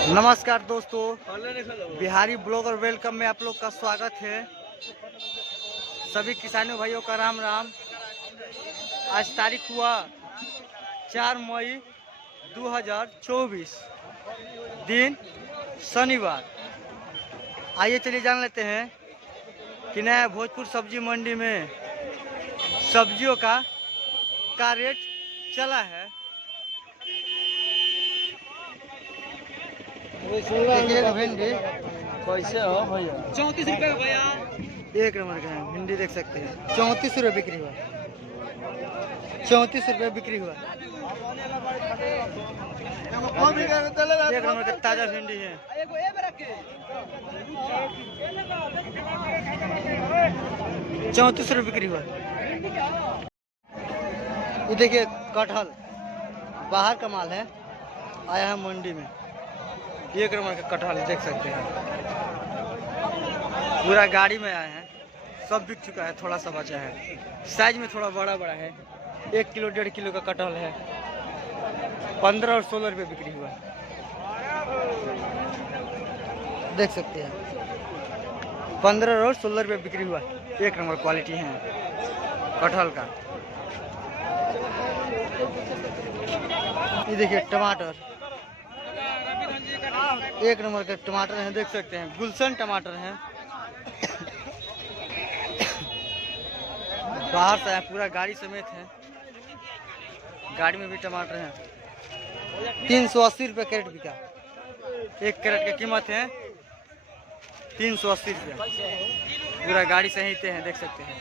नमस्कार दोस्तों, Bihari blogger welcome में आप लोग का स्वागत है। सभी किसानों भाइयों का राम राम। आज तारीख हुआ 4 मई 2024, दिन शनिवार। आइए चलिए जान लेते हैं कि नया भोजपुर सब्जी मंडी में सब्जियों का रेट चला है। देखिए भिंडी कैसे हो भैया? 34 रुपए का भैया। एक नंबर का है, भिंडी देख सकते हैं। 34 रुपये बिक्री हुआ, 34 रुपये बिक्री हुआ। एक नंबर का ताजा भिंडी है। 34 रुपये बिक्री हुआ। ये देखिए कटहल बाहर का माल है, आया है मंडी में। एक नंबर का कटहल देख सकते हैं, पूरा गाड़ी में आए हैं। सब बिक चुका है, थोड़ा सा बचा है। साइज में थोड़ा बड़ा बड़ा है। 1 किलो 1.5 किलो का कटहल है। 15 और 16 रुपये बिक्री हुआ, देख सकते हैं। 15 और 16 रुपये बिक्री हुआ। एक नंबर क्वालिटी है कटहल का। ये देखिए टमाटर, एक नंबर के टमाटर हैं, देख सकते हैं। गुलशन टमाटर हैं, बाहर से है, पूरा गाड़ी समेत है। गाड़ी में भी टमाटर हैं। 380 रुपये कैरेट बिका। एक कैरेट की कीमत है 380 रुपये। पूरा गाड़ी सहित हैं, देख सकते हैं।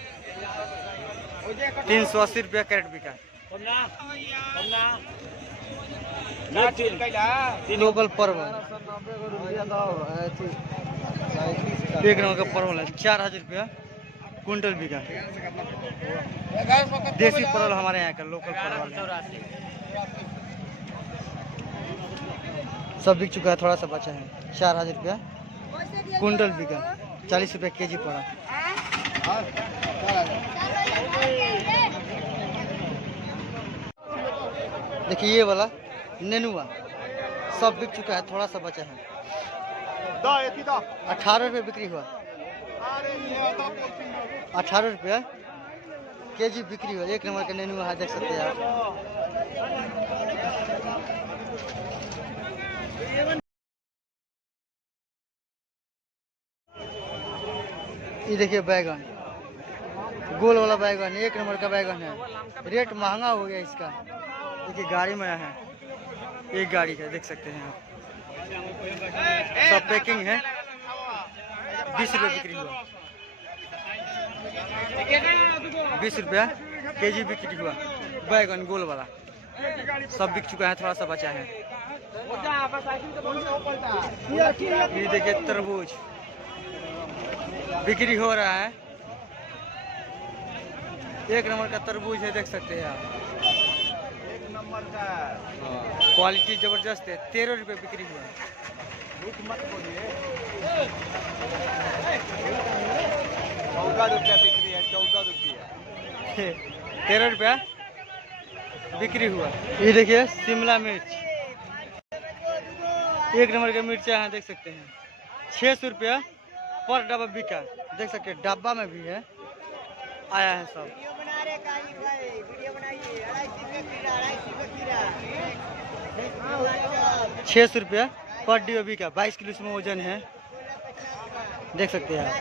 380 रुपये कैरेट बिका। लोकल परवल, एक नंबर का परवल है। 4000 रुपया कुंटल बिका। देसी परवल हमारे यहाँ का लोकल परवल है। सब बिक चुका है, थोड़ा सा बचा है। 4000 रुपया कुंटल बिका। 40 रुपये केजी पड़ा। देखिए ये वाला नेनुआ सब बिक चुका है, थोड़ा सा बचा है। 18 रुपये बिक्री हुआ। 18 रुपये केजी बिक्री हुआ। एक नंबर का नेनुआ है, देख सकते हैं आप। ये देखिए बैगन, गोल वाला बैगन, एक नंबर का बैगन है। रेट महंगा हो गया इसका। देखिए गाड़ी में है, एक गाड़ी का, देख सकते हैं आप। सब पैकिंग है। 20 रुपये बिक्री हुआ। 20 रुपया केजी बिक्री हुआ। बैगन गोल वाला सब बिक चुका है, थोड़ा सा बचा है। ये देखिए तरबूज बिक्री हो रहा है। एक नंबर का तरबूज है, देख सकते हैं आप। क्वालिटी जबरदस्त है। 13 रुपये बिक्री हुआ। 14 रुपया बिक्री है। 14 रुपया 13 रुपया बिक्री हुआ। ये देखिए शिमला मिर्च, एक नंबर का मिर्चा है, देख सकते हैं। 600 रुपया पर डब्बा बिका, देख सकते हैं। डब्बा में भी है, आया है सब। 600 रुपया पर डिब्बा बिका। 22 किलो इसमें वजन है, देख सकते हैं आप।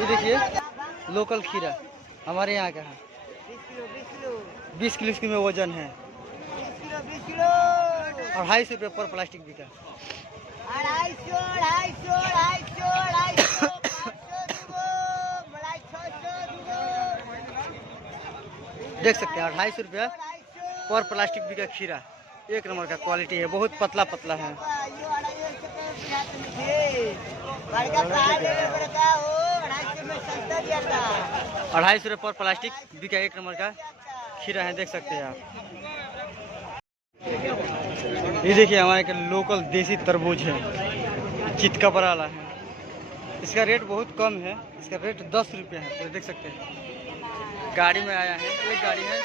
ये देखिए लोकल खीरा हमारे यहाँ का है। 20 किलो इसमें वजन है। 250 रुपये पर प्लास्टिक बिका। देख सकते हैं 250 रुपया पर प्लास्टिक बिका खीरा। एक नंबर का क्वालिटी है, बहुत पतला पतला है। 250 रुपये पर प्लास्टिक बिका। एक नंबर का खीरा है, देख सकते हैं आप। ये देखिए हमारे के लोकल देसी तरबूज है, चितका वाला है। इसका रेट बहुत कम है। इसका रेट 10 रुपये है, तो देख सकते हैं। गाड़ी में आया है, एक गाड़ी है।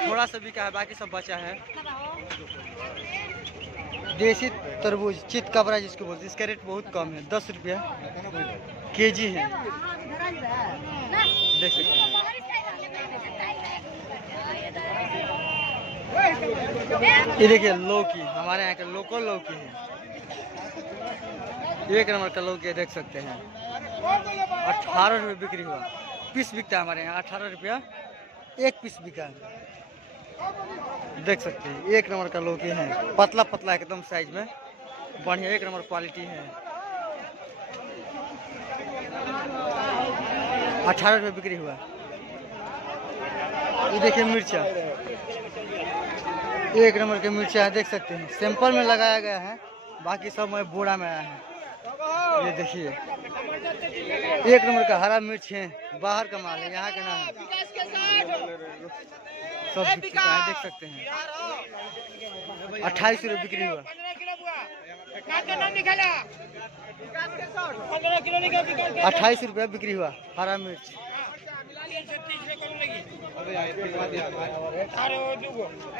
थोड़ा सा बिका है, बाकी सब बचा है। देसी तरबूज चित कबरा जिसको बोलते हैं, इसका रेट बहुत कम है, 10 रुपया केजी है, देख सकते हैं। ये देखिए लौकी, हमारे यहाँ के लोकल लौकी है, 1 नंबर का लौकी है, देख सकते हैं। 18 रुपये बिक्री हुआ, पीस बिकता है हमारे यहाँ, 18 रुपया 1 पीस बिका है, देख सकते हैं। 1 नंबर का लौकी है, पतला पतला एकदम साइज में, बढ़िया 1 नंबर क्वालिटी है। 18 रुपये बिक्री हुआ। ये देखिए मिर्चा, 1 नंबर के मिर्चा है, देख सकते हैं। सैंपल में लगाया गया है, बाकी सब में बोरा में आया है। ये देखिए 1 नंबर का हरा मिर्च है, बाहर का माल है, यहाँ के ना है, सब बिकता है, देख सकते हैं। 28 रुपये बिक्री हुआ। 28 रुपये बिक्री हुआ हरा मिर्च।